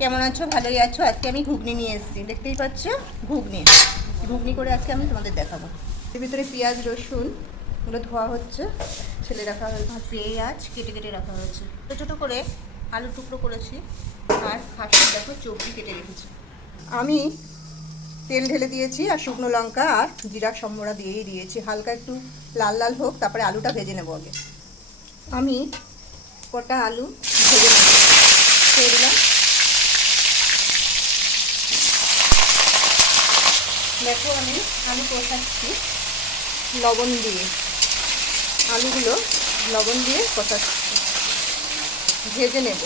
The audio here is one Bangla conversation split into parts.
কেমন আছো? ভালোই আছো? আজকে আমি ঘুগনি নিয়ে এসেছি। দেখতেই পাচ্ছ? ঘুগনি। ঘুগনি করে আজকে আমি তোমাদের দেখাবো। এর ভিতরে পেঁয়াজ, রসুন এগুলো ধোয়া হচ্ছে। ছেলে রাখা হয়েছে। পেঁয়াজ কেটে কেটে রাখা হয়েছে। ছোটো ছোটো করে আলু টুকরো করেছি। আর খাসি, দেখো চবজি কেটে রেখেছি। আমি তেল ঢেলে দিয়েছি আর শুকনো লঙ্কা আর জিরা সম্বরা দিয়েই দিয়েছি। হালকা একটু লাল লাল হোক, তারপরে আলুটা ভেজে নেব আগে। আমি কটা আলু ভেজে নেব ছেড়ে দিলাম দেখো আমি আলু কষাচ্ছি লবণ দিয়ে। আলুগুলো লবণ দিয়ে কষাচ্ছি। ভেজে নেব।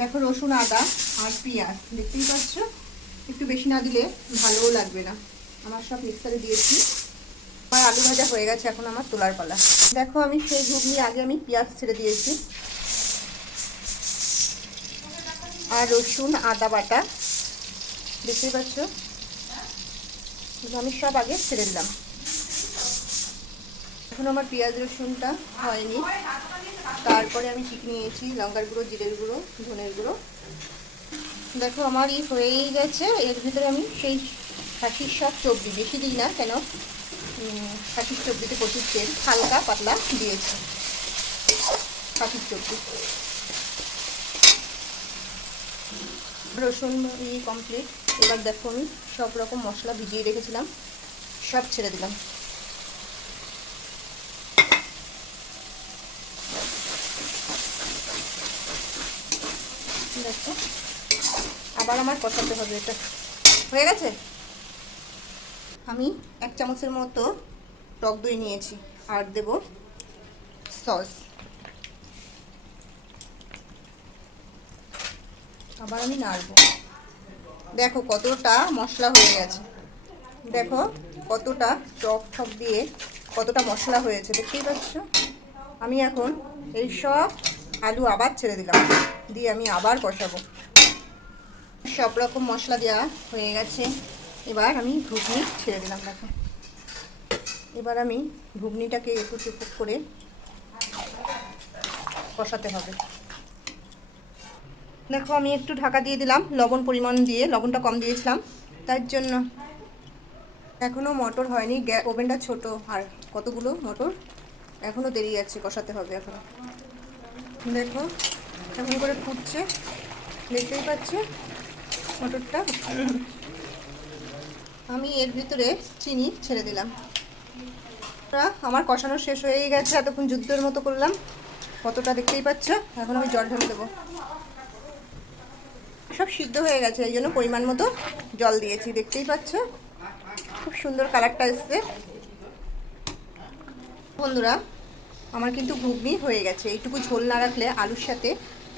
দেখো রসুন, আদা আর পেঁয়াজ, দেখতেই পাচ্ছ? একটু বেশি না দিলে ভালোও লাগবে না। আমার সব মিক্সারে দিয়েছি। আমার আলু ভাজা হয়ে গেছে এখন আমার তোলার পালা। দেখো আমি সেই ঘুগনি আগে আমি পেঁয়াজ ছেড়ে দিয়েছি। আর রসুন, আদা বাটা, দেখতেই পাচ্ছ? আমি সব আগে ছেড়ে দিলাম। এখন আমার পেঁয়াজ রসুনটা হয়নি। তারপরে আমি ঠিক নিয়েছি লঙ্কার গুঁড়ো, জিরের গুঁড়ো, ধনের গুঁড়ো। দেখো আমার ই হয়েই গেছে। এর ভিতরে আমি সেই খাসির সব চর্বি, বেশি দিই না কেন? খাসির চর্বিতে প্রচুর তেল, হালকা পাতলা দিয়েছি। খাসির চর্বি। রসুন কমপ্লিট এবার দেখো আমি সব রকম মশলা ভিজিয়ে রেখেছিলাম। সব ছেড়ে দিলাম। দেখো, আবার আমার কষাতে হবে এটা। হয়ে গেছে? আমি এক চামচের মতো টক দই নিয়েছি। আর দেব সস। আবার আমি নাড়বো। দেখো কতটা মশলা হয়ে গেছে। দেখো কতটা টক ঠক দিয়ে কতটা মশলা হয়েছে, দেখতেই পাচ্ছ? আমি এখন এই সব আলু আবার ছেড়ে দিলাম, দিয়ে আমি আবার কষাবো। সব রকম মশলা দেওয়া হয়ে গেছে। এবার আমি ঘুগনি ছেড়ে দিলাম, দেখো। এবার আমি ঘুগনিটাকে একটু টুকু করে কষাতে হবে। দেখো, আমি একটু ঢাকা দিয়ে দিলাম। লবণ পরিমাণ দিয়ে, লবণটা কম দিয়েছিলাম। তার জন্য এখনও মটর হয়নি। ওভেনটা ছোট। আর কতগুলো মটর? এখনও দেরি আছে, কষাতে হবে এখন। দেখো, কেমন করে ফুটছে। দেখতেই পাচ্ছে মটরটা? আমি এর ভিতরে চিনি ছেড়ে দিলাম। আমার কষানো শেষ হয়েই গেছে। এতক্ষণ যুদ্ধের মতো করলাম। কতটা দেখতেই পাচ্ছ? এখন আমি জল ঢেলে দেবো। সব সিদ্ধ হয়ে গেছে, এই জন্য পরিমাণ মতো জল দিয়েছি, দেখতেই পাচ্ছ? খুব সুন্দর কালারটা এসছে। বন্ধুরা, আমার কিন্তু ঘুগনি হয়ে গেছে, এইটুকু ঝোল না রাখলে আলুর সাথে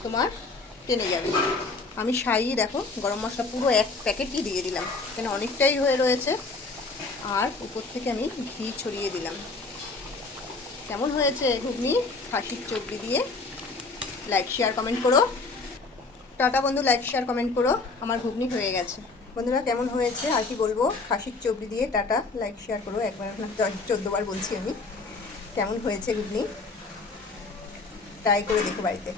তোমার টেনে যাবে। আমি সাই দেখো, গরম মশলা পুরো এক প্যাকেটই দিয়ে দিলাম, কেন অনেকটাই হয়ে রয়েছে। আর উপর থেকে আমি ঘি ছড়িয়ে দিলাম। কেমন হয়েছে ঘুগনি? খাসির চর্বি দিয়ে লাইক শেয়ার কমেন্ট করো। টাটা বন্ধু লাইক শেয়ার কমেন্ট করো। আমার ঘুগনি হয়ে গেছে। বন্ধুরা, কেমন হয়েছে? আর কি বলব? খাসির চবড়ি দিয়ে টাটা লাইক শেয়ার করো। একবার আপনার চোদ্দোবার বলছি আমি। কেমন হয়েছে ঘুগনি? ট্রাই করে দেখো বাড়িতে।